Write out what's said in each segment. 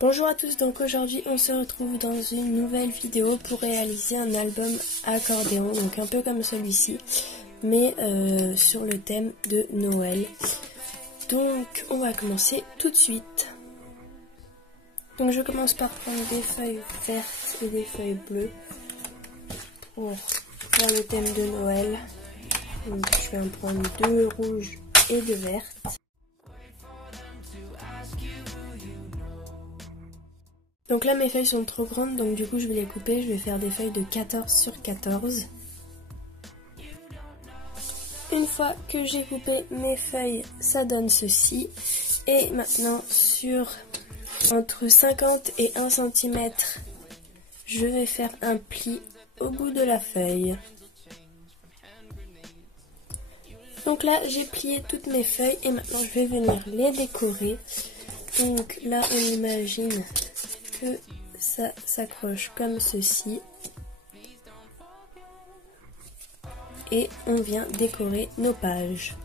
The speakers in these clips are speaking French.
Bonjour à tous, donc aujourd'hui on se retrouve dans une nouvelle vidéo pour réaliser un album accordéon, donc un peu comme celui-ci, mais sur le thème de Noël. Donc on va commencer tout de suite. Donc je commence par prendre des feuilles vertes et des feuilles bleues pour faire le thème de Noël. Donc je vais en prendre 2 rouges et 2 vertes. Donc là mes feuilles sont trop grandes, donc du coup je vais les couper, je vais faire des feuilles de 14 sur 14. Une fois que j'ai coupé mes feuilles, ça donne ceci. Et maintenant sur entre 50 et 1 cm, je vais faire un pli au bout de la feuille. Donc là j'ai plié toutes mes feuilles et maintenant je vais venir les décorer. Donc là on imagine que ça s'accroche comme ceci et on vient décorer nos pages.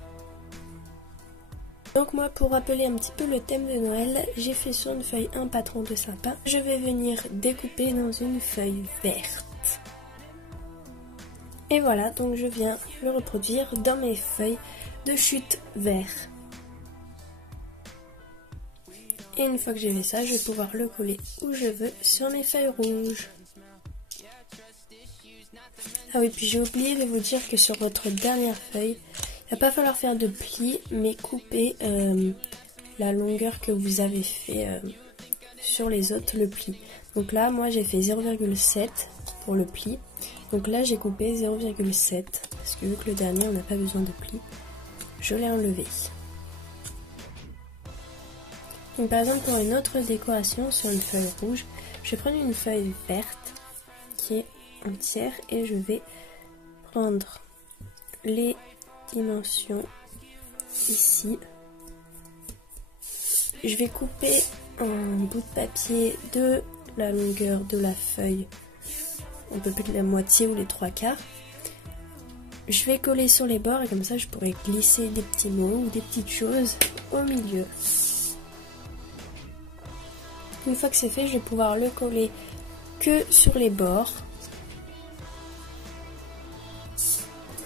Donc moi, pour rappeler un petit peu le thème de Noël, j'ai fait sur une feuille un patron de sapin. Je vais venir découper dans une feuille verte. Et voilà, donc je viens le reproduire dans mes feuilles de chute vert. Et une fois que j'ai fait ça, je vais pouvoir le coller où je veux sur mes feuilles rouges. Ah oui, puis j'ai oublié de vous dire que sur votre dernière feuille, il ne va pas falloir faire de plis, mais couper la longueur que vous avez fait sur les autres, le pli. Donc là, moi j'ai fait 0,7 pour le pli. Donc là, j'ai coupé 0,7 parce que vu que le dernier, on n'a pas besoin de pli, je l'ai enlevé. Donc par exemple, pour une autre décoration sur une feuille rouge, je vais prendre une feuille verte qui est entière et je vais prendre les dimensions ici. Je vais couper un bout de papier de la longueur de la feuille, un peu plus de la moitié ou les 3/4. Je vais coller sur les bords et comme ça je pourrai glisser des petits mots ou des petites choses au milieu. Une fois que c'est fait, je vais pouvoir le coller que sur les bords.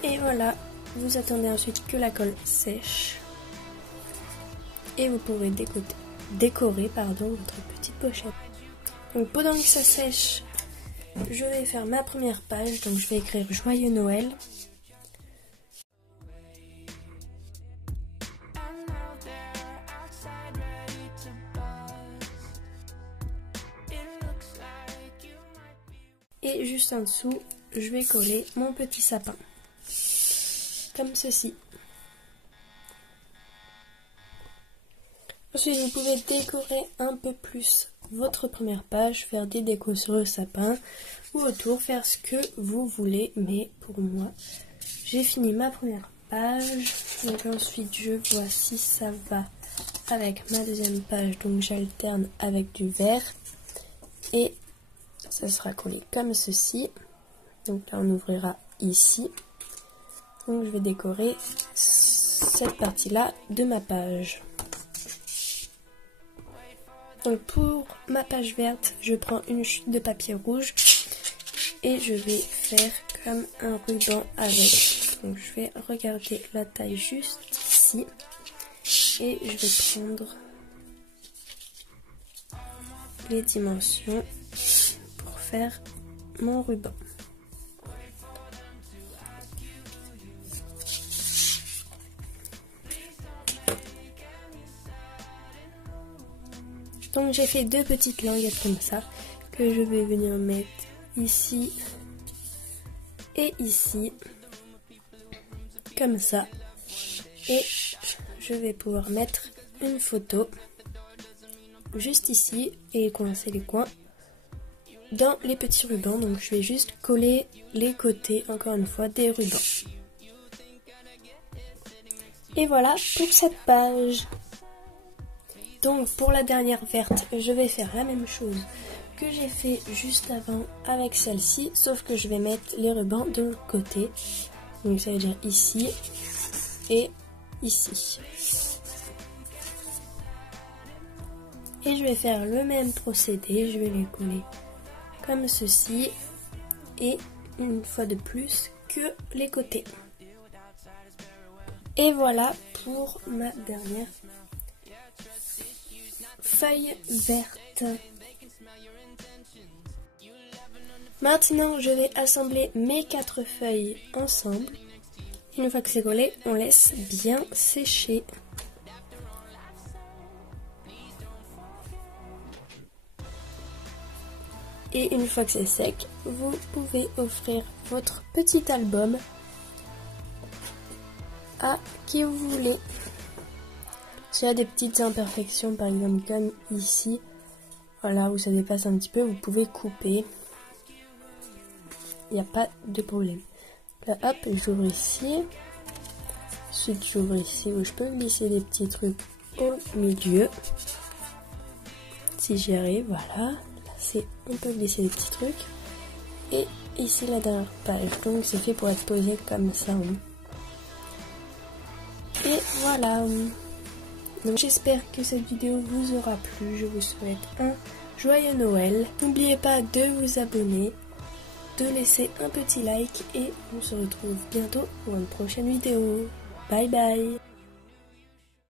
Et voilà, vous attendez ensuite que la colle sèche. Et vous pourrez décorer votre petite pochette. Donc pendant que ça sèche, je vais faire ma première page. Donc je vais écrire Joyeux Noël. Et juste en dessous, je vais coller mon petit sapin. Comme ceci. Ensuite, vous pouvez décorer un peu plus votre première page, faire des décos sur le sapin ou autour, faire ce que vous voulez. Mais pour moi, j'ai fini ma première page. Donc ensuite, je vois si ça va avec ma deuxième page. Donc j'alterne avec du vert et ça sera collé comme ceci. Donc là, on ouvrira ici. Donc je vais décorer cette partie-là de ma page. Donc pour ma page verte, je prends une chute de papier rouge et je vais faire comme un ruban avec. Donc je vais regarder la taille juste ici et je vais prendre les dimensions pour faire mon ruban. Donc j'ai fait 2 petites languettes comme ça que je vais venir mettre ici et ici comme ça, et je vais pouvoir mettre une photo juste ici et coincer les coins dans les petits rubans. Donc je vais juste coller les côtés encore une fois des rubans. Et voilà pour cette page. Donc pour la dernière verte, je vais faire la même chose que j'ai fait juste avant avec celle-ci, sauf que je vais mettre les rubans de l'autre côté. Donc ça veut dire ici et ici. Et je vais faire le même procédé, je vais les coller comme ceci et une fois de plus que les côtés. Et voilà pour ma dernière feuille verte. Maintenant, je vais assembler mes 4 feuilles ensemble. Une fois que c'est collé, on laisse bien sécher. Et une fois que c'est sec, vous pouvez offrir votre petit album à qui vous voulez. S'il y a des petites imperfections, par exemple comme ici, voilà, où ça dépasse un petit peu, vous pouvez couper. Il n'y a pas de problème. Là, hop, j'ouvre ici. Ensuite, j'ouvre ici où je peux glisser des petits trucs au milieu. Si j'y arrive, voilà. Là, on peut glisser des petits trucs. Et ici, la dernière page. Donc, c'est fait pour être posé comme ça. Et voilà. Donc, j'espère que cette vidéo vous aura plu. Je vous souhaite un joyeux Noël. N'oubliez pas de vous abonner, de laisser un petit like et on se retrouve bientôt pour une prochaine vidéo. Bye bye.